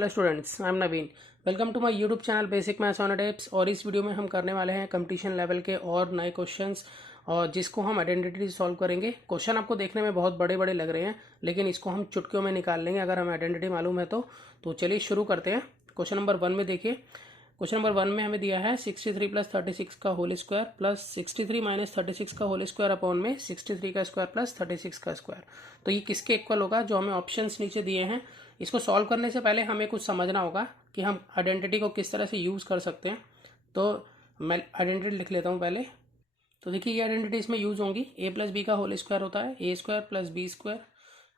Hello students, I am Naveen. Welcome to my YouTube channel basic maths on tips. और इस video में हम करने वाले हैं कंपटीशन लेवल के और नए क्वेश्चंस, और जिसको हम आइडेंटिटी सॉल्व करेंगे। क्वेश्चन आपको देखने में बहुत बड़े बड़े लग रहे हैं, लेकिन इसको हम चुटकियों में निकाल लेंगे अगर हमें आइडेंटिटी मालूम है तो चलिए शुरू करते हैं। क्वेश्चन नंबर 1 में देखिए। क्वेश्चन नंबर 1 में हमें दिया है 63 + 36 का होल स्क्वायर प्लस 63 - 36 का होल स्क्वायर अपॉन में 63 का स्क्वायर प्लस 36 का स्क्वायर। तो ये किसके इक्वल होगा? जो हमें ऑप्शंस नीचे दिए हैं। इसको सॉल्व करने से पहले हमें कुछ समझना होगा कि हम आइडेंटिटी को किस तरह से यूज़ कर सकते हैं। तो मैं आइडेंटिटी लिख लेता हूँ पहले। तो देखिए, ये आइडेंटिटी इसमें यूज़ होंगी। a + b का होल स्क्वायर होता है a² + b²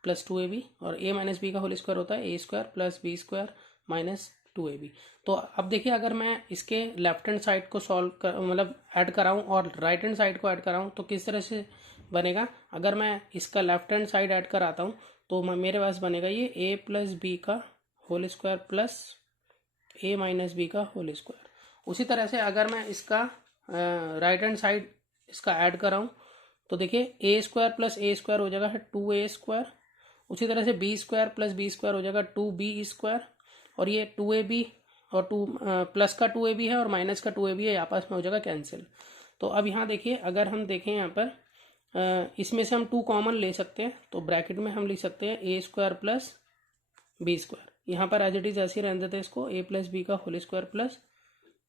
+ 2ab, और a - b का होल स्क्वायर होता है a² + b² - 2ab। तो अब देखिए, अगर मैं इसके लेफ्ट हैंड साइड को सॉल्व कर मतलब ऐड कराऊँ और राइट हैंड साइड को ऐड कराऊँ तो किस तरह से बनेगा। अगर मैं इसका लेफ्ट हैंड साइड ऐड कराता हूँ तो मेरे पास बनेगा ये a + b का whole square plus a - b का होल स्क्वायर। उसी तरह से अगर मैं इसका राइट हैंड साइड इसका ऐड कराऊँ तो देखिए a² + a² हो जाएगा 2a²। उसी तरह से b² + b² हो जाएगा 2b²। और ये 2ab और 2 प्लस का 2ab है और माइनस का 2ab है, आपस में हो जाएगा कैंसिल। तो अब यहाँ देखिए, अगर हम देखें यहाँ पर इसमें से हम 2 कॉमन ले सकते हैं, तो ब्रैकेट में हम लिख सकते हैं a² + b²। यहाँ पर एज इट इज ऐसे ही रहने देते हैं इसको, a + b का whole square plus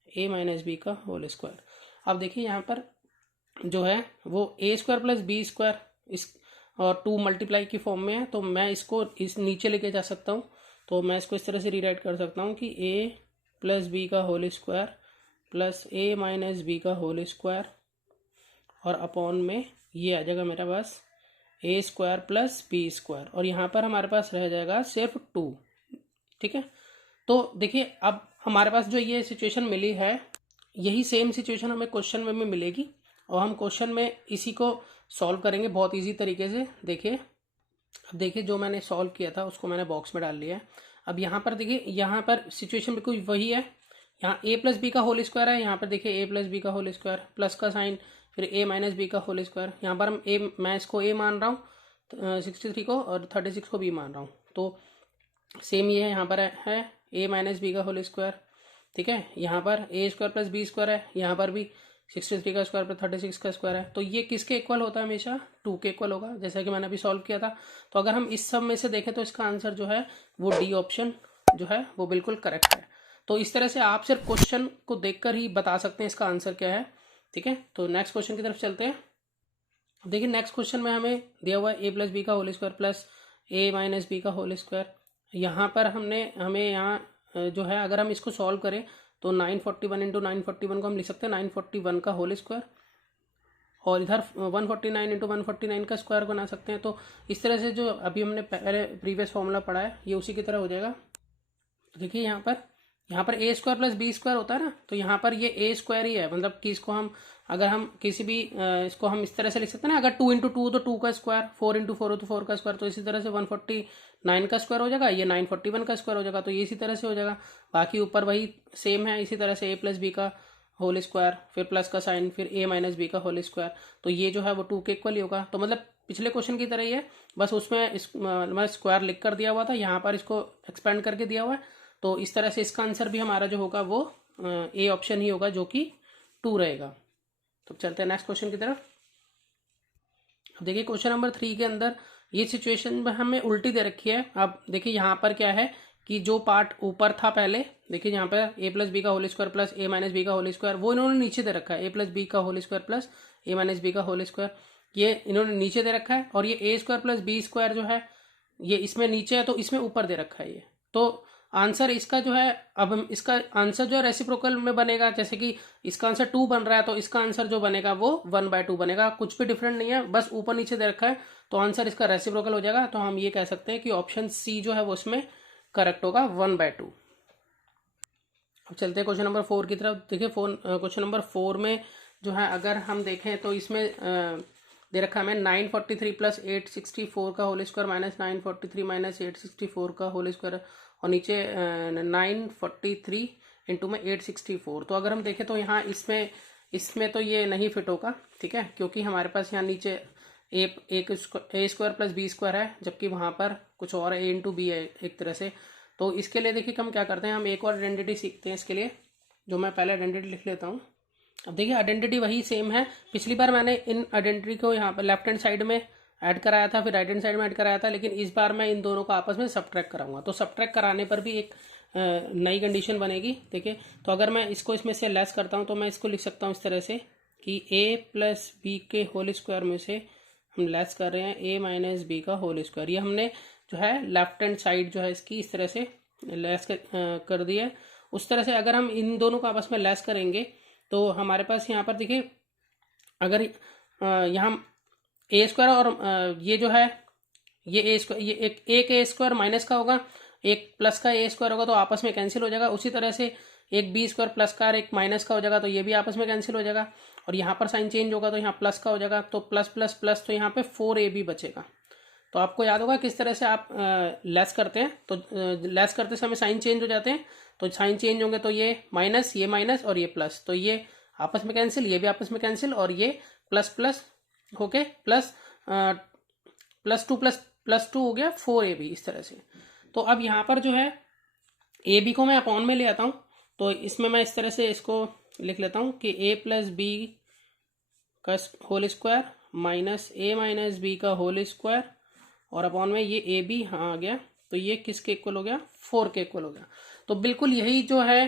a - b का होल स्क्वायर। अब देखिए यहाँ पर जो है वो a² + b² इस और 2 मल्टीप्लाई की फॉर्म में है, तो मैं इसको इस नीचे लेके जा सकता हूँ। तो मैं इसको इस तरह से रीराइट कर सकता हूँ कि a + b का whole square plus a - b का होल स्क्वायर, और अपॉन में ये आ जाएगा मेरे पास a² + b², और यहाँ पर हमारे पास रह जाएगा सिर्फ 2। ठीक है। तो देखिए, अब हमारे पास जो ये सिचुएशन मिली है, यही सेम सिचुएशन हमें क्वेश्चन में मिलेगी, और हम क्वेश्चन में इसी को सॉल्व करेंगे बहुत इजी तरीके से। देखिए, अब देखिए जो मैंने सॉल्व किया था उसको मैंने बॉक्स में डाल लिया है। अब यहाँ पर देखिए, यहाँ पर सिचुएशन बिल्कुल वही है। यहाँ a + b का होल स्क्वायर है, यहाँ पर देखिए a + b का होल स्क्वायर प्लस का साइन, फिर a - b का होल स्क्वायर। यहाँ पर मैं इसको a मान रहा हूँ 63 को, और 36 को b मान रहा हूँ। तो सेम ये है, यहाँ पर है a - b का होल स्क्वायर। ठीक है, यहाँ पर a² + b² है, यहाँ पर भी 63 का स्क्वायर प्लस 36 का स्क्वायर है। तो ये किसके इक्वल होता है? हमेशा 2 के इक्वल होगा, जैसा कि मैंने अभी सॉल्व किया था। तो अगर हम इस सब में से देखें तो इसका आंसर जो है वो डी ऑप्शन जो है वो बिल्कुल करेक्ट है। तो इस तरह से आप सिर्फ क्वेश्चन को देखकर ही बता सकते हैं इसका आंसर क्या है। ठीक है, तो नेक्स्ट क्वेश्चन की तरफ चलते हैं। देखिए, नेक्स्ट क्वेश्चन में हमें दिया हुआ है a + b का whole square plus a - b का होल स्क्वायर। यहाँ पर हमें यहाँ जो है, अगर हम इसको सॉल्व करें तो 941 × 941 को हम लिख सकते हैं 941 का होल स्क्वायर, और इधर 149 × 149 का स्क्वायर बना सकते हैं। तो इस तरह से जो अभी हमने पहले प्रीवियस फॉर्मूला पढ़ा है ये उसी की तरह हो जाएगा। तो देखिए, यहाँ पर a² + b² होता है ना, तो यहाँ पर ये a² ही है। मतलब कि इसको हम अगर हम किसी भी इसको हम इस तरह से लिख सकते हैं ना, अगर 2 × 2 तो 2 का स्क्वायर, 4 × 4 हो तो 4 का स्क्वायर। तो इसी तरह से 149 का स्क्वायर हो जाएगा, ये 941 का स्क्वायर हो जाएगा। तो ये इसी तरह से हो जाएगा। बाकी ऊपर वही सेम है, इसी तरह से a + b का होल स्क्वायर, फिर प्लस का साइन, फिर a - b का होल स्क्वायर। तो ये जो है वो 2 के इक्वल ही होगा। तो मतलब पिछले क्वेश्चन की तरह ही है, बस उसमें मैं स्क्वायर लिख कर दिया हुआ था, यहाँ पर इसको एक्सपेंड करके दिया हुआ है। तो इस तरह से इसका आंसर भी हमारा जो होगा वो ए ऑप्शन ही होगा, जो कि 2 रहेगा। तो चलते हैं नेक्स्ट क्वेश्चन की तरफ। अब देखिए, क्वेश्चन नंबर 3 के अंदर ये सिचुएशन में हमें उल्टी दे रखी है। अब देखिए यहाँ पर क्या है कि जो पार्ट ऊपर था पहले, देखिए यहाँ पर a + b का whole square plus a - b का होल स्क्वायर, वो इन्होंने नीचे दे रखा है। a + b का whole square plus a - b का होल स्क्वायर, ये इन्होंने नीचे दे रखा है। और ये a² + b² जो है ये इसमें नीचे है, तो इसमें ऊपर दे रखा है ये। तो आंसर इसका जो है, अब हम इसका आंसर जो है रेसिप्रोकल में बनेगा। जैसे कि इसका आंसर 2 बन रहा है, तो इसका आंसर जो बनेगा वो 1/2 बनेगा। कुछ भी डिफरेंट नहीं है, बस ऊपर नीचे दे रखा है, तो आंसर इसका रेसिप्रोकल हो जाएगा। तो हम ये कह सकते हैं कि ऑप्शन सी जो है वो उसमें करेक्ट होगा, 1/2। अब चलते हैं क्वेश्चन नंबर 4 की तरफ। देखिए, क्वेश्चन नंबर 4 में जो है अगर हम देखें तो इसमें दे रखा है हमें 943 + 864 का होल स्क्वायर माइनस 943 - 864 का होल स्क्वायर, और नीचे 943 इंटू में 864। तो अगर हम देखें तो यहाँ इसमें तो ये नहीं फिट होगा। ठीक है, क्योंकि हमारे पास यहाँ नीचे a² + b² है, जबकि वहाँ पर कुछ और a × b है एक तरह से। तो इसके लिए देखिए हम क्या करते हैं, हम एक और आइडेंटिटी सीखते हैं इसके लिए, जो मैं पहले आइडेंटिटी लिख लेता हूँ। अब देखिए आइडेंटिटी वही सेम है, पिछली बार मैंने इन आइडेंटिटी को यहाँ पर लेफ्ट हैंड साइड में ऐड कराया था, फिर राइट हैंड साइड में ऐड कराया था, लेकिन इस बार मैं इन दोनों को आपस में सब्ट्रैक्ट कराऊंगा। तो सब्ट्रैक्ट कराने पर भी एक नई कंडीशन बनेगी। देखिए तो अगर मैं इसको इसमें से लेस करता हूँ तो मैं इसको लिख सकता हूँ इस तरह से कि a प्लस बी के होल स्क्वायर में से हम लेस कर रहे हैं a माइनस बी का होल स्क्वायर। ये हमने जो है लेफ्ट हैंड साइड जो है इसकी इस तरह से लेस कर दी है। उस तरह से अगर हम इन दोनों को आपस में लेस करेंगे तो हमारे पास यहाँ पर देखिए, अगर यहाँ ए स्क्वायर और ये जो है ये ए स्क्वायर, ये एक ए स्क्वायर माइनस का होगा, एक प्लस का ए स्क्वायर होगा, तो आपस में कैंसिल हो जाएगा। उसी तरह से एक बी स्क्वायर प्लस का और एक माइनस का हो जाएगा, तो ये भी आपस में कैंसिल हो जाएगा। और यहाँ पर साइन चेंज होगा तो यहाँ प्लस का हो जाएगा, तो प्लस प्लस प्लस, तो यहाँ पे 4ab बचेगा। तो आपको याद होगा किस तरह से आप लेस करते हैं। तो लेस करते समय साइन चेंज हो जाते हैं, तो साइन चेंज होंगे तो ये माइनस और ये प्लस, तो ये आपस में कैंसिल, ये भी आपस में कैंसिल, और ये प्लस प्लस होके प्लस टू हो गया 4ab इस तरह से। तो अब यहाँ पर जो है ab को मैं अपॉन में ले आता हूँ, तो इसमें मैं इस तरह से इसको लिख लेता हूँ कि a प्लस बी का whole square minus a minus B का होल स्क्वायर, और अपॉन में ये ए बी हाँ आ गया, तो ये किसके इक्वल हो गया, 4 के इक्वल हो गया। तो बिल्कुल यही जो है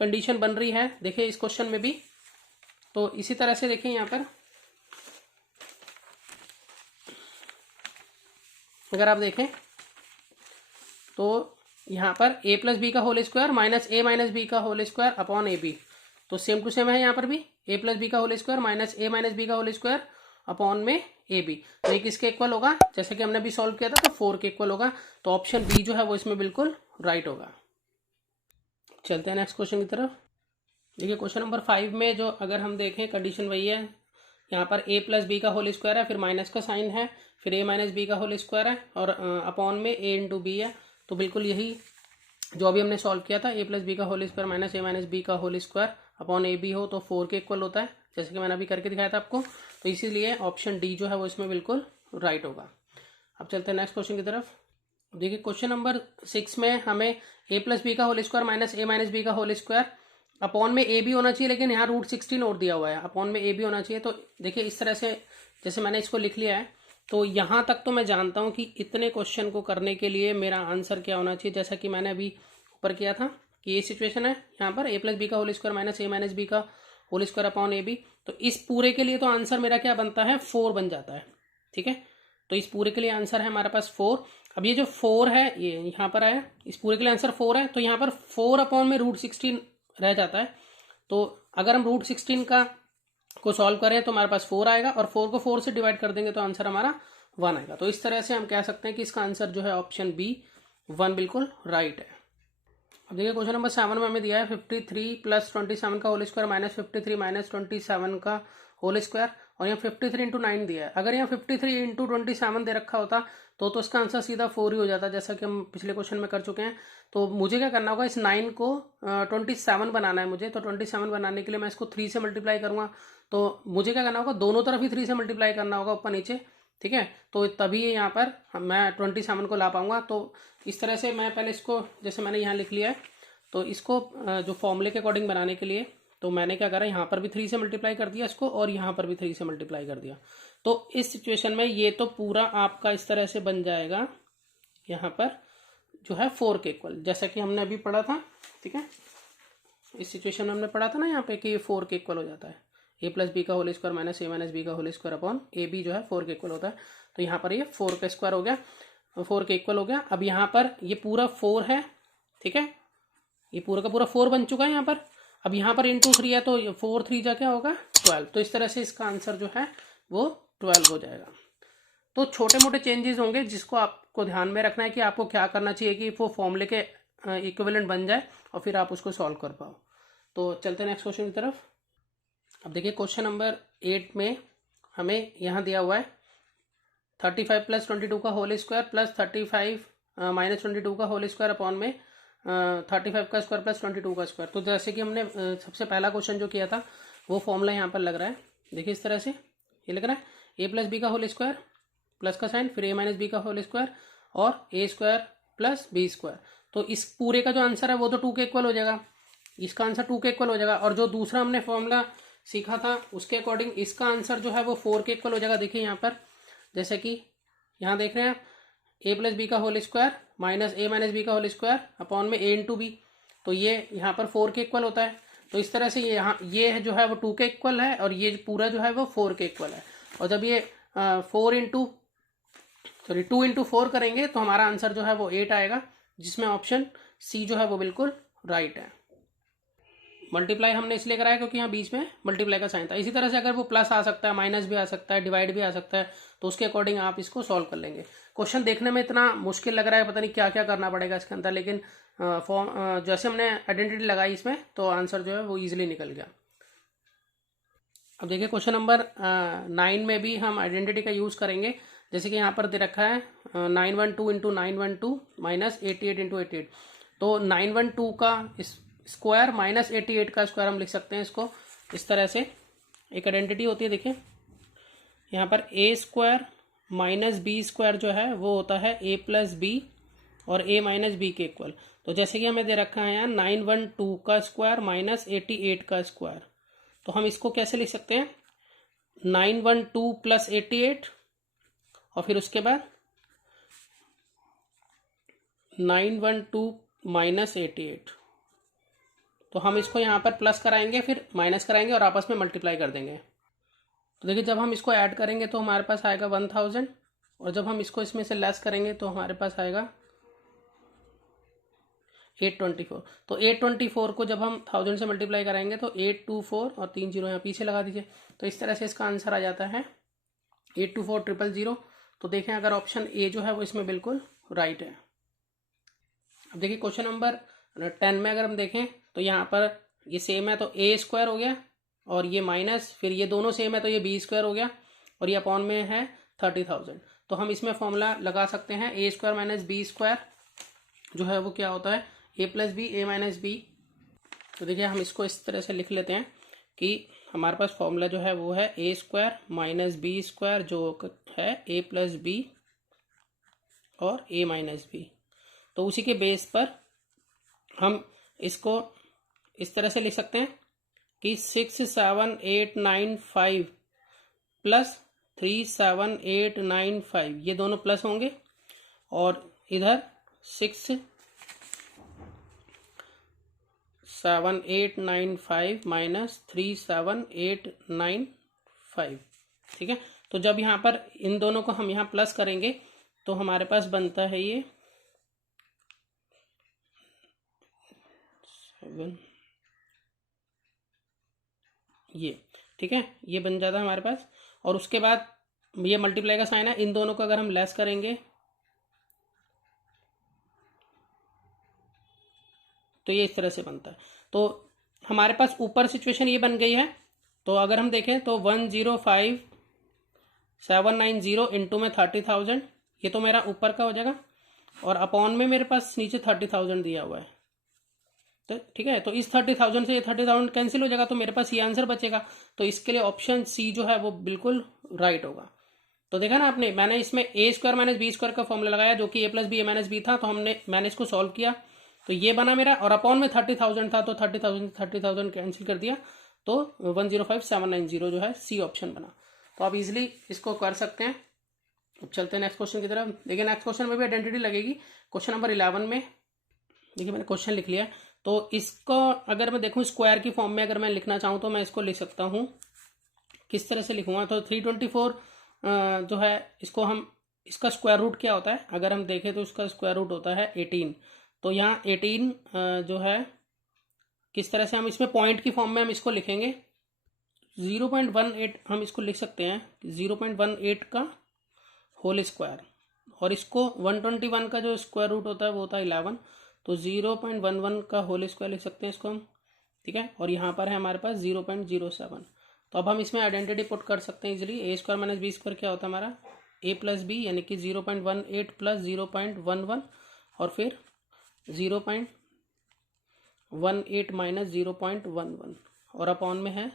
कंडीशन बन रही है देखिए इस क्वेश्चन में भी। तो इसी तरह से देखिए यहाँ पर अगर आप देखें तो यहाँ पर a प्लस बी का whole square minus a minus B का whole square upon A B, तो सेम टू सेम है यहाँ पर भी a प्लस बी का whole square minus a minus B का होल स्क्वायर अपॉन में ए बी। तो ये किसके इक्वल होगा, जैसे कि हमने अभी सॉल्व किया था, तो 4 के इक्वल होगा। तो ऑप्शन बी जो है वो इसमें बिल्कुल राइट होगा। चलते हैं नेक्स्ट क्वेश्चन की तरफ। देखिए क्वेश्चन नंबर 5 में जो अगर हम देखें कंडीशन वही है, यहाँ पर a प्लस बी का होल स्क्वायर है, फिर माइनस का साइन है, फिर a माइनस बी का होल स्क्वायर है, और अपॉन में a इंटू बी है। तो बिल्कुल यही जो अभी हमने सॉल्व किया था, a प्लस बी का whole square minus a minus B का whole square upon A B हो तो 4 के इक्वल होता है, जैसे कि मैंने अभी करके दिखाया था आपको। तो इसीलिए ऑप्शन डी जो है वो इसमें बिल्कुल राइट होगा। अब चलते हैं नेक्स्ट क्वेश्चन की तरफ। देखिए क्वेश्चन नंबर 6 में हमें a प्लस बी का whole square minus a minus B का होल स्क्वायर अपॉन में a भी होना चाहिए, लेकिन यहाँ √16 और दिया हुआ है, अपॉन में a भी होना चाहिए। तो देखिए इस तरह से जैसे मैंने इसको लिख लिया है, तो यहाँ तक तो मैं जानता हूँ कि इतने क्वेश्चन को करने के लिए मेरा आंसर क्या होना चाहिए, जैसा कि मैंने अभी ऊपर किया था कि ये सिचुएशन है यहाँ पर a प्लस बी का whole square minus a minus B का whole square upon A B. तो इस पूरे के लिए तो आंसर मेरा क्या बनता है, 4 बन जाता है। ठीक है, तो इस पूरे के लिए आंसर है हमारे पास 4। अब ये जो 4 है ये यहाँ पर आया, इस पूरे के लिए आंसर 4 है, तो यहाँ पर 4 अपॉन में √16 रह जाता है। तो अगर हम √16 का को सॉल्व करें तो हमारे पास 4 आएगा, और 4 को 4 से डिवाइड कर देंगे तो आंसर हमारा 1 आएगा। तो इस तरह से हम कह सकते हैं कि इसका आंसर जो है ऑप्शन बी 1 बिल्कुल राइट है। अब देखिए क्वेश्चन नंबर 7 में हमें दिया है 53 प्लस 27 का होल स्क्वायर माइनस 53 माइनस 27 का होल स्क्वायर, और यहाँ 53 इंटू 9 दिया है। अगर यहाँ 53 इंटू 27 दे रखा होता तो इसका आंसर सीधा 4 ही हो जाता, जैसा कि हम पिछले क्वेश्चन में कर चुके हैं। तो मुझे क्या करना होगा, इस 9 को 27 बनाना है मुझे। तो 27 बनाने के लिए मैं इसको 3 से मल्टीप्लाई करूँगा। तो मुझे क्या करना होगा, दोनों तरफ ही 3 से मल्टीप्लाई करना होगा, ऊपर नीचे। ठीक है, तो तभी यहाँ पर मैं 27 को ला पाऊंगा। तो इस तरह से मैं पहले इसको जैसे मैंने यहाँ लिख लिया है, तो इसको जो फॉर्मूले के अकॉर्डिंग बनाने के लिए तो मैंने क्या करा, यहाँ पर भी 3 से मल्टीप्लाई कर दिया इसको, और यहाँ पर भी 3 से मल्टीप्लाई कर दिया। तो इस सिचुएशन में ये तो पूरा आपका इस तरह से बन जाएगा, यहाँ पर जो है 4 के इक्वल, जैसा कि हमने अभी पढ़ा था। ठीक है, इस सिचुएशन में हमने पढ़ा था ना यहाँ पे कि ये 4 के इक्वल हो जाता है, a प्लस बी का whole square minus a minus B का whole square upon A B जो है 4 के इक्वल होता है। तो यहाँ पर ये 4 का स्क्वायर हो गया, 4 के इक्वल हो गया। अब यहाँ पर ये पूरा 4 है, ठीक है, ये पूरा का पूरा 4 बन चुका है यहाँ पर। अब यहाँ पर इंटू 3 है, तो 4 3 जा क्या होगा 12। तो इस तरह से इसका आंसर जो है वो 12 हो जाएगा। तो छोटे मोटे चेंजेस होंगे जिसको आपको ध्यान में रखना है कि आपको क्या करना चाहिए कि वो फॉर्मूले के इक्विवेलेंट बन जाए और फिर आप उसको सॉल्व कर पाओ। तो चलते हैं नेक्स्ट क्वेश्चन की तरफ। अब देखिए क्वेश्चन नंबर 8 में हमें यहाँ दिया हुआ है 35 प्लस 22 का होल स्क्वायर प्लस 35 माइनस 22 का होल स्क्वायर अपॉन में 35 का स्क्वायर प्लस 22 का स्क्वायर। तो जैसे कि हमने सबसे पहला क्वेश्चन जो किया था वो फॉर्मूला यहाँ पर लग रहा है। देखिए इस तरह से ये लग रहा है a प्लस बी का होल स्क्वायर प्लस का साइन, फिर a माइनस बी का होल स्क्वायर और a square plus B square. तो इस पूरे का जो आंसर है वो तो 2 के इक्वल हो जाएगा, इसका आंसर 2 के इक्वल हो जाएगा। और जो दूसरा हमने फॉर्मूला सीखा था उसके अकॉर्डिंग इसका आंसर जो है वो 4 के इक्वल हो जाएगा। देखिए यहाँ पर जैसे कि यहाँ देख रहे हैं आप, ए प्लस बी का होल स्क्वायर माइनस ए माइनस बी का होल स्क्वायर अपॉन में ए इंटू बी, तो ये यहाँ पर 4 के इक्वल होता है। तो इस तरह से ये जो है वो 2 के इक्वल है और ये पूरा जो है वो 4 के इक्वल है। और जब ये 2 इंटू 4 करेंगे तो हमारा आंसर जो है वो 8 आएगा, जिसमें ऑप्शन सी जो है वो बिल्कुल राइट है। मल्टीप्लाई हमने इसलिए कराया क्योंकि यहाँ बीच में मल्टीप्लाई का साइन था। इसी तरह से अगर वो प्लस आ सकता है, माइनस भी आ सकता है, डिवाइड भी आ सकता है, तो उसके अकॉर्डिंग आप इसको सॉल्व कर लेंगे। क्वेश्चन देखने में इतना मुश्किल लग रहा है, पता नहीं क्या क्या करना पड़ेगा इसके अंदर, लेकिन फॉर्म जैसे हमने आइडेंटिटी लगाई इसमें तो आंसर जो है वो ईजिली निकल गया। अब देखिए क्वेश्चन नंबर 9 में भी हम आइडेंटिटी का यूज़ करेंगे। जैसे कि यहाँ पर दे रखा है 912 इंटू 912 माइनस 88 इंटू 88, तो 912 का स्क्वायर माइनस 88 का स्क्वायर हम लिख सकते हैं इसको इस तरह से। एक आइडेंटिटी होती है, देखिए यहाँ पर ए स्क्वायर माइनस बी स्क्वायर जो है वो होता है ए प्लस बी और ए माइनस बी के इक्वल। तो जैसे कि हमें दे रखा है यहाँ 912 का स्क्वायर माइनस 88 का स्क्वायर, तो हम इसको कैसे लिख सकते हैं 912 प्लस 88 और फिर उसके बाद 912 माइनस 88। तो हम इसको यहाँ पर प्लस कराएंगे फिर माइनस कराएंगे और आपस में मल्टीप्लाई कर देंगे। तो देखिए जब हम इसको ऐड करेंगे तो हमारे पास आएगा 1000 और जब हम इसको इसमें से लेस करेंगे तो हमारे पास आएगा 824। तो 824 को जब हम 1000 से मल्टीप्लाई कराएंगे तो 824 और 3 जीरो यहाँ पीछे लगा दीजिए, तो इस तरह से इसका आंसर आ जाता है 824,000। तो देखें अगर ऑप्शन ए जो है वो इसमें बिल्कुल राइट है। अब देखिए क्वेश्चन नंबर 10 में अगर हम देखें तो यहाँ पर ये सेम है, तो ए स्क्वायर हो गया और ये माइनस, फिर ये दोनों सेम है तो ये बी स्क्वायर हो गया और ये अपॉन में है 30,000। तो हम इसमें फॉर्मूला लगा सकते हैं ए स्क्वायर माइनस बी स्क्वायर जो है वो क्या होता है ए प्लस बी ए माइनस बी। तो देखिए हम इसको इस तरह से लिख लेते हैं कि हमारे पास फॉर्मूला जो है वो है ए स्क्वायर माइनस बी स्क्वायर जो है ए प्लस बी और ए माइनस बी। तो उसी के बेस पर हम इसको इस तरह से लिख सकते हैं कि 67895 प्लस 37895 ये दोनों प्लस होंगे और इधर 67895 माइनस 37895, ठीक है। तो जब यहाँ पर इन दोनों को हम यहाँ प्लस करेंगे तो हमारे पास बनता है ये 7, ये ठीक है, ये बन जाता है हमारे पास। और उसके बाद ये मल्टीप्लाई का साइन है, इन दोनों को अगर हम लेस करेंगे तो ये इस तरह से बनता है। तो हमारे पास ऊपर सिचुएशन ये बन गई है। तो अगर हम देखें तो 105,790 इंटू में 30,000 ये तो मेरा ऊपर का हो जाएगा और अपॉन में मेरे पास नीचे 30,000 दिया हुआ है। तो ठीक है, तो इस 30,000 से ये 30,000 कैंसिल हो जाएगा तो मेरे पास ये आंसर बचेगा। तो इसके लिए ऑप्शन सी जो है वो बिल्कुल राइट होगा। तो देखा ना आपने, मैंने इसमें ए स्क्वायर माइनस बी स्क्वायर का फॉर्मूला लगाया जो कि ए प्लस बी ए माइनस बी था, तो मैंने इसको सॉल्व किया तो ये बना मेरा, और अपॉन में 30,000 था तो 30,000 कैंसिल कर दिया तो 105,790 जो है सी ऑप्शन बना। तो आप इजिली इसको कर सकते हैं। अब चलते हैं नेक्स्ट क्वेश्चन की तरफ। देखिए नेक्स्ट क्वेश्चन में भी आइडेंटिटी लगेगी। क्वेश्चन नंबर 11 में देखिए मैंने क्वेश्चन लिख लिया। तो इसको अगर मैं देखूं स्क्वायर की फॉर्म में अगर मैं लिखना चाहूँ तो मैं इसको लिख सकता हूँ, किस तरह से लिखूंगा तो 324 जो है इसको हम, इसका स्क्वायर रूट क्या होता है अगर हम देखें तो इसका स्क्वायर रूट होता है 18। तो यहाँ 18 जो है किस तरह से हम इसमें पॉइंट की फॉर्म में हम इसको लिखेंगे 0.18 हम इसको लिख सकते हैं 0.18 का होल स्क्वायर, और इसको 121 का जो स्क्वायर रूट होता है वो होता है 11, तो 0.11 का होल स्क्वायर लिख सकते हैं इसको हम, ठीक है। और यहाँ पर है हमारे पास 0.07। तो अब हम इसमें आइडेंटिटी पुट कर सकते हैं इजीली। ए स्क्वायर माइनस बी स्क्वायर क्या होता है हमारा ए प्लस बी, यानी कि 0.18 प्लस 0.11 और फिर 0.18 माइनस 0.11 और अपॉन में है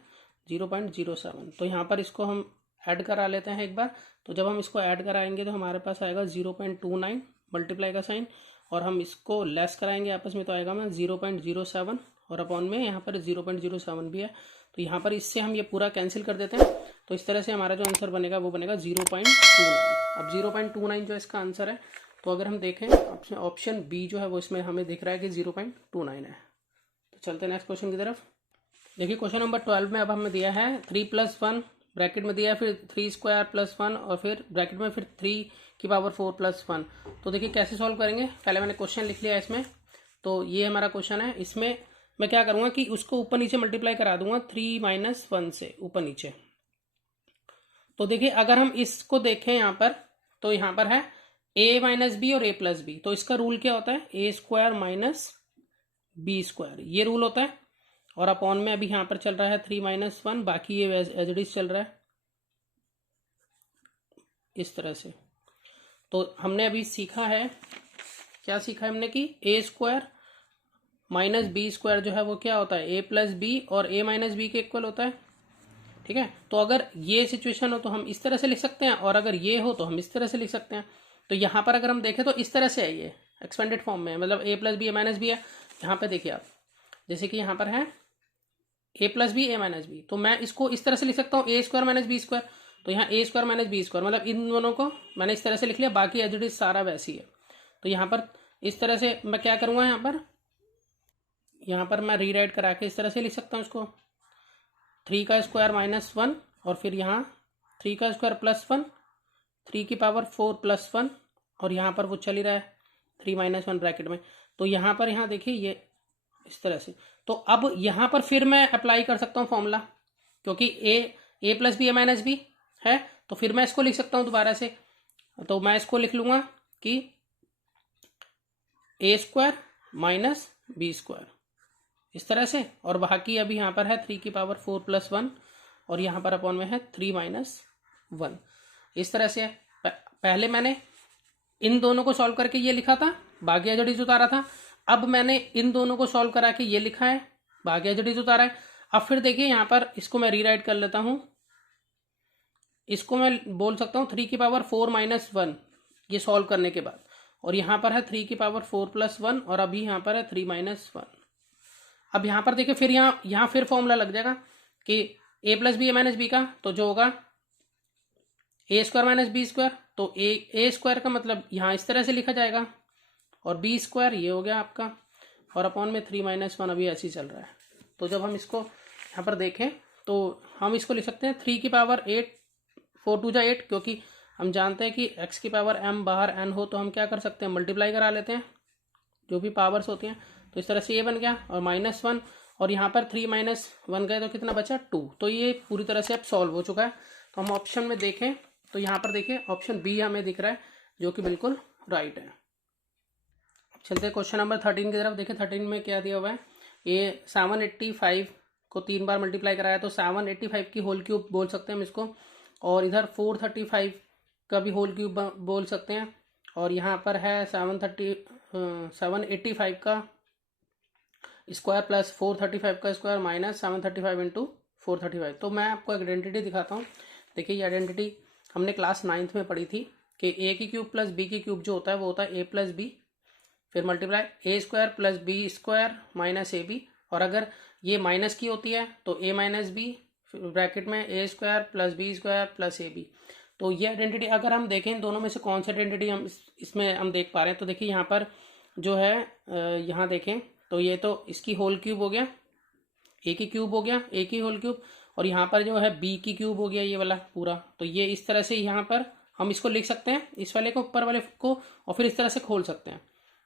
0.07। तो यहाँ पर इसको हम ऐड करा लेते हैं एक बार। तो जब हम इसको ऐड कराएंगे तो हमारे पास आएगा 0.29 मल्टीप्लाई का साइन और हम इसको लेस कराएंगे आपस में तो आएगा मैं 0.07 और अपॉन में यहाँ पर 0.07 भी है, तो यहाँ पर इससे हम ये पूरा कैंसिल कर देते हैं। तो इस तरह से हमारा जो आंसर बनेगा वो बनेगा 0.29। अब 0.29 जो इसका आंसर है, तो अगर हम देखें ऑप्शन बी जो है वो इसमें हमें दिख रहा है कि 0.29 है। तो चलते हैं नेक्स्ट क्वेश्चन की तरफ। देखिए क्वेश्चन नंबर 12 में अब हमें दिया है 3+1 ब्रैकेट में दिया है, फिर 3² + 1 और फिर ब्रैकेट में फिर 3⁴ + 1। तो देखिए कैसे सॉल्व करेंगे। पहले मैंने क्वेश्चन लिख लिया इसमें, तो ये हमारा क्वेश्चन है। इसमें मैं क्या करूँगा कि उसको ऊपर नीचे मल्टीप्लाई करा दूंगा 3 - 1 से ऊपर नीचे। तो देखिए अगर हम इसको देखें यहाँ पर, तो यहाँ पर है a - b और a + b। तो इसका रूल क्या होता है, a² - b², ये रूल होता है। और अपॉन में अभी यहाँ पर चल रहा है 3 - 1, बाकी ये एज इट इज चल रहा है इस तरह से। तो हमने अभी सीखा है, क्या सीखा है हमने कि a² - b² जो है वो क्या होता है, a + b और a - b के इक्वल होता है। ठीक है, तो अगर ये सिचुएशन हो तो हम इस तरह से लिख सकते हैं, और अगर ये हो तो हम इस तरह से लिख सकते हैं। तो यहाँ पर अगर हम देखें तो इस तरह से है, ये एक्सपेंडेड फॉर्म में, मतलब a + b a - b है। यहाँ पे देखिए आप, जैसे कि यहाँ पर है a + b a - b, तो मैं इसको इस तरह से लिख सकता हूँ a² - b²। तो यहाँ a² - b², मतलब इन दोनों को मैंने इस तरह से लिख लिया, बाकी एज इट इज सारा वैसी है। तो यहाँ पर इस तरह से मैं क्या करूँगा, यहाँ पर मैं रीराइट करा के इस तरह से लिख सकता हूँ इसको 3² - 1 और फिर यहाँ 3² + 1 3⁴ + 1 और यहाँ पर वो चल ही रहा है 3 - 1 ब्रैकेट में। तो यहाँ पर यहाँ देखिए ये इस तरह से। तो अब यहाँ पर फिर मैं अप्लाई कर सकता हूँ फॉर्मूला, क्योंकि a + b a - b है, तो फिर मैं इसको लिख सकता हूँ दोबारा से। तो मैं इसको लिख लूँगा कि a² - b² इस तरह से, और बाकी अभी यहाँ पर है 3⁴ + 1 और यहाँ पर अपॉन में है 3 - 1 इस तरह से है। पहले मैंने इन दोनों को सॉल्व करके ये लिखा था, बाकी एज इट इज उतारा था। अब मैंने इन दोनों को सॉल्व करा के ये लिखा है, बाकी एज इट इज उतारा है। अब फिर देखिए यहाँ पर इसको मैं रीराइट कर लेता हूँ, इसको मैं बोल सकता हूँ 3⁴ - 1 ये सॉल्व करने के बाद, और यहाँ पर है 3⁴ + 1 और अभी यहाँ पर है 3 - 1। अब यहाँ पर देखिए फिर यहाँ फिर फॉर्मूला लग जाएगा कि a + b a - b का, तो जो होगा a² - b²। तो a² का मतलब यहाँ इस तरह से लिखा जाएगा, और b² ये हो गया आपका, और अपॉन में 3 - 1 अभी ऐसे ही चल रहा है। तो जब हम इसको यहाँ पर देखें तो हम इसको लिख सकते हैं 3⁴ 4 × 2 = 8, क्योंकि हम जानते हैं कि x⁴m बाहर n हो तो हम क्या कर सकते हैं, मल्टीप्लाई करा लेते हैं जो भी पावर्स होती हैं। तो इस तरह से ये बन गया, और -1 और यहाँ पर 3 - 1 गए तो कितना बचा 2। तो ये पूरी तरह से अब सॉल्व हो चुका है। तो हम ऑप्शन में देखें तो यहाँ पर देखिए ऑप्शन बी हमें दिख रहा है, जो कि बिल्कुल राइट है। चलते हैं क्वेश्चन नंबर 13 की तरफ। देखिए 13 में क्या दिया हुआ है, ये 785 को 3 बार मल्टीप्लाई कराया, तो 785 की होल क्यूब बोल सकते हैं हम इसको, और इधर 435 का भी होल क्यूब बोल सकते हैं, और यहाँ पर है 785 का स्क्वायर प्लस 435 का स्क्वायर माइनस 735 × 435। तो मैं आपको एक आइडेंटिटी दिखाता हूँ। देखिए ये आइडेंटिटी हमने क्लास 9th में पढ़ी थी कि a³ + b³ जो होता है वो होता है a + b, फिर मल्टीप्लाई a² + b² - ab, और अगर ये माइनस की होती है तो a - b ब्रैकेट में a² + b² + ab। तो ये आइडेंटिटी अगर हम देखें दोनों में से कौन सी आइडेंटिटी हम इसमें हम देख पा रहे हैं, तो देखिए यहाँ पर जो है यहाँ देखें तो ये तो इसकी होल क्यूब हो गया, a की क्यूब हो गया, a की होल क्यूब, और यहाँ पर जो है b की क्यूब हो गया ये वाला पूरा। तो ये इस तरह से यहाँ पर हम इसको लिख सकते हैं, इस वाले को ऊपर वाले को, और फिर इस तरह से खोल सकते हैं।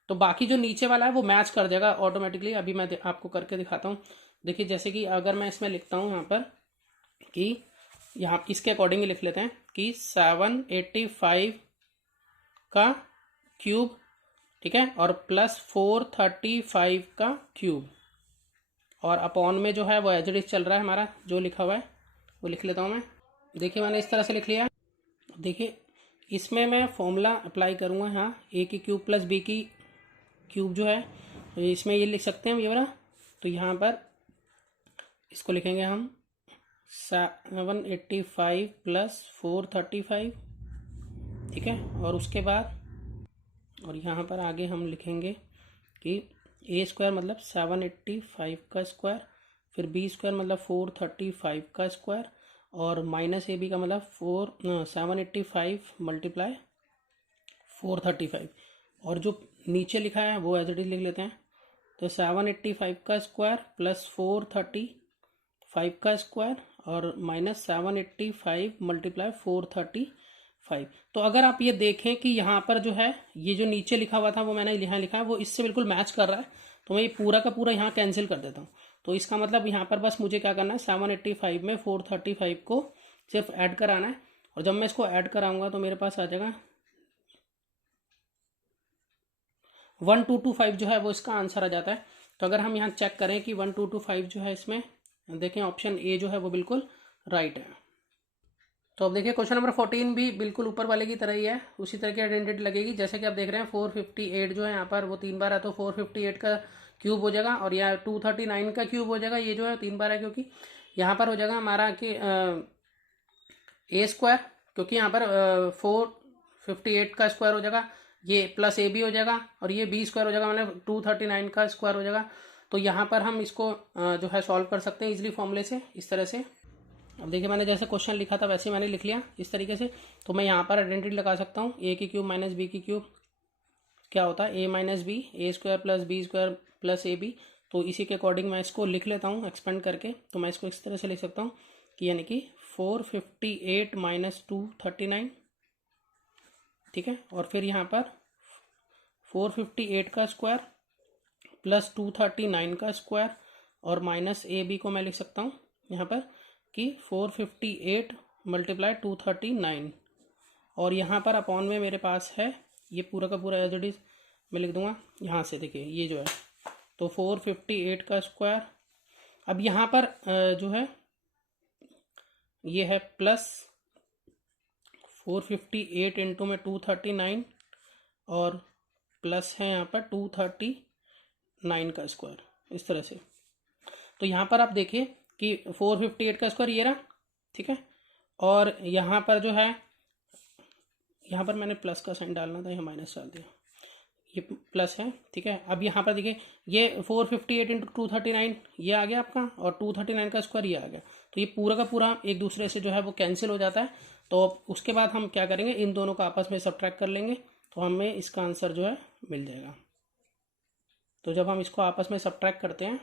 तो बाकी जो नीचे वाला है वो मैच कर जाएगा ऑटोमेटिकली। अभी मैं आपको करके दिखाता हूँ। देखिए जैसे कि अगर मैं इसमें लिखता हूँ यहाँ पर कि यहाँ इसके अकॉर्डिंग लिख लेते हैं कि 785 का क्यूब, ठीक है, और प्लस 435 का क्यूब, और अपॉन में जो है वो एज इट इज चल रहा है हमारा जो लिखा हुआ है वो लिख लेता हूँ मैं। देखिए मैंने इस तरह से लिख लिया। देखिए इसमें मैं फॉर्मूला अप्लाई करूँगा, यहाँ a की क्यूब प्लस b की क्यूब जो है, तो इसमें ये लिख सकते हैं ये वाला। तो यहाँ पर इसको लिखेंगे हम 785 + 435, ठीक है, और उसके बाद और यहाँ पर आगे हम लिखेंगे कि ए स्क्वायर मतलब 785 का स्क्वायर, फिर बी स्क्वायर मतलब 435 का स्क्वायर, और माइनस ए बी का मतलब 785 मल्टीप्लाई 435। और जो नीचे लिखा है वो एज इट इज लिख लेते हैं। तो 785 का स्क्वायर प्लस 435 का स्क्वायर और माइनस 785 मल्टीप्लाई 435। तो अगर आप ये देखें कि यहाँ पर जो है ये जो नीचे लिखा हुआ था वो मैंने यहाँ लिखा है वो इससे बिल्कुल मैच कर रहा है, तो मैं ये पूरा का पूरा यहाँ कैंसिल कर देता हूँ। तो इसका मतलब यहाँ पर बस मुझे क्या करना है, 785 में 435 को सिर्फ ऐड कराना है। और जब मैं इसको ऐड कराऊंगा तो मेरे पास आ जाएगा 1225 जो है वो इसका आंसर आ जाता है। तो अगर हम यहाँ चेक करें कि 1225 जो है इसमें देखें ऑप्शन ए जो है वो बिल्कुल राइट है। तो अब देखिए क्वेश्चन नंबर 14 भी बिल्कुल ऊपर वाले की तरह ही है, उसी तरह की आइडेंटिटी लगेगी। जैसे कि आप देख रहे हैं 458 जो है यहाँ पर वो 3 बार है, तो 458 का क्यूब हो जाएगा, और यह 239 का क्यूब हो जाएगा। ये जो है 3 बार है क्योंकि यहाँ पर हो जाएगा हमारा कि ए स्क्वायर, क्योंकि यहाँ पर 458 का स्क्वायर हो जाएगा, ये प्लस ए बी हो जाएगा, और ये बी स्क्वायर हो जाएगा, मतलब 239 का स्क्वायर हो जाएगा। तो यहाँ पर हम इसको जो है सॉल्व कर सकते हैं इजीली फॉर्मूले से, इस तरह से। अब देखिए मैंने जैसे क्वेश्चन लिखा था वैसे मैंने लिख लिया इस तरीके से। तो मैं यहाँ पर आइडेंटिटी लगा सकता हूँ, ए की क्यूब माइनस बी की क्यूब क्या होता है, A minus B, A square plus B square plus A B. तो इसी के अकॉर्डिंग मैं इसको लिख लेता हूँ एक्सपेंड करके। तो मैं इसको इस तरह से लिख सकता हूँ कि यानी कि 458 माइनस 239, ठीक है। और फिर यहाँ पर 458 का स्क्वायर प्लस 239 का स्क्वायर और माइनस ए बी को मैं लिख सकता हूँ यहाँ पर कि 458 मल्टीप्लाई 239, और यहाँ पर अपॉन में मेरे पास है ये पूरा का पूरा एज इट इज मैं लिख दूंगा यहाँ से। देखिए ये जो है तो 458 का स्क्वायर, अब यहाँ पर जो है ये है प्लस 458 इंटू में 239 और प्लस है यहाँ पर 239 का स्क्वायर, इस तरह से। तो यहाँ पर आप देखिए कि 458 का स्क्वायर ये रहा, ठीक है। और यहाँ पर जो है यहाँ पर मैंने प्लस का साइन डालना था, यहाँ माइनस डाल दिया, ये प्लस है, ठीक है। अब यहाँ पर देखिए ये 458 इंटू 239 ये आ गया आपका, और 239 का स्क्वायर ये आ गया। तो ये पूरा का पूरा एक दूसरे से जो है वो कैंसिल हो जाता है। तो उसके बाद हम क्या करेंगे, इन दोनों का आपस में सब्ट्रैक्ट कर लेंगे, तो हमें इसका आंसर जो है मिल जाएगा। तो जब हम इसको आपस में सब्ट्रैक्ट करते हैं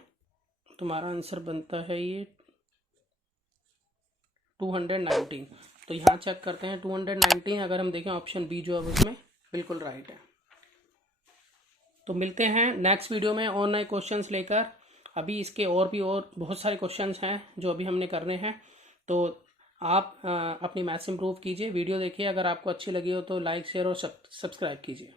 तुम्हारा आंसर बनता है ये 219। तो यहाँ चेक करते हैं 219, अगर हम देखें ऑप्शन बी जो है उसमें बिल्कुल राइट है। तो मिलते हैं नेक्स्ट वीडियो में और नए क्वेश्चंस लेकर। अभी इसके और भी और बहुत सारे क्वेश्चंस हैं जो अभी हमने करने हैं। तो आप अपनी मैथ्स इंप्रूव कीजिए, वीडियो देखिए, अगर आपको अच्छी लगी हो तो लाइक शेयर और सब्सक्राइब कीजिए।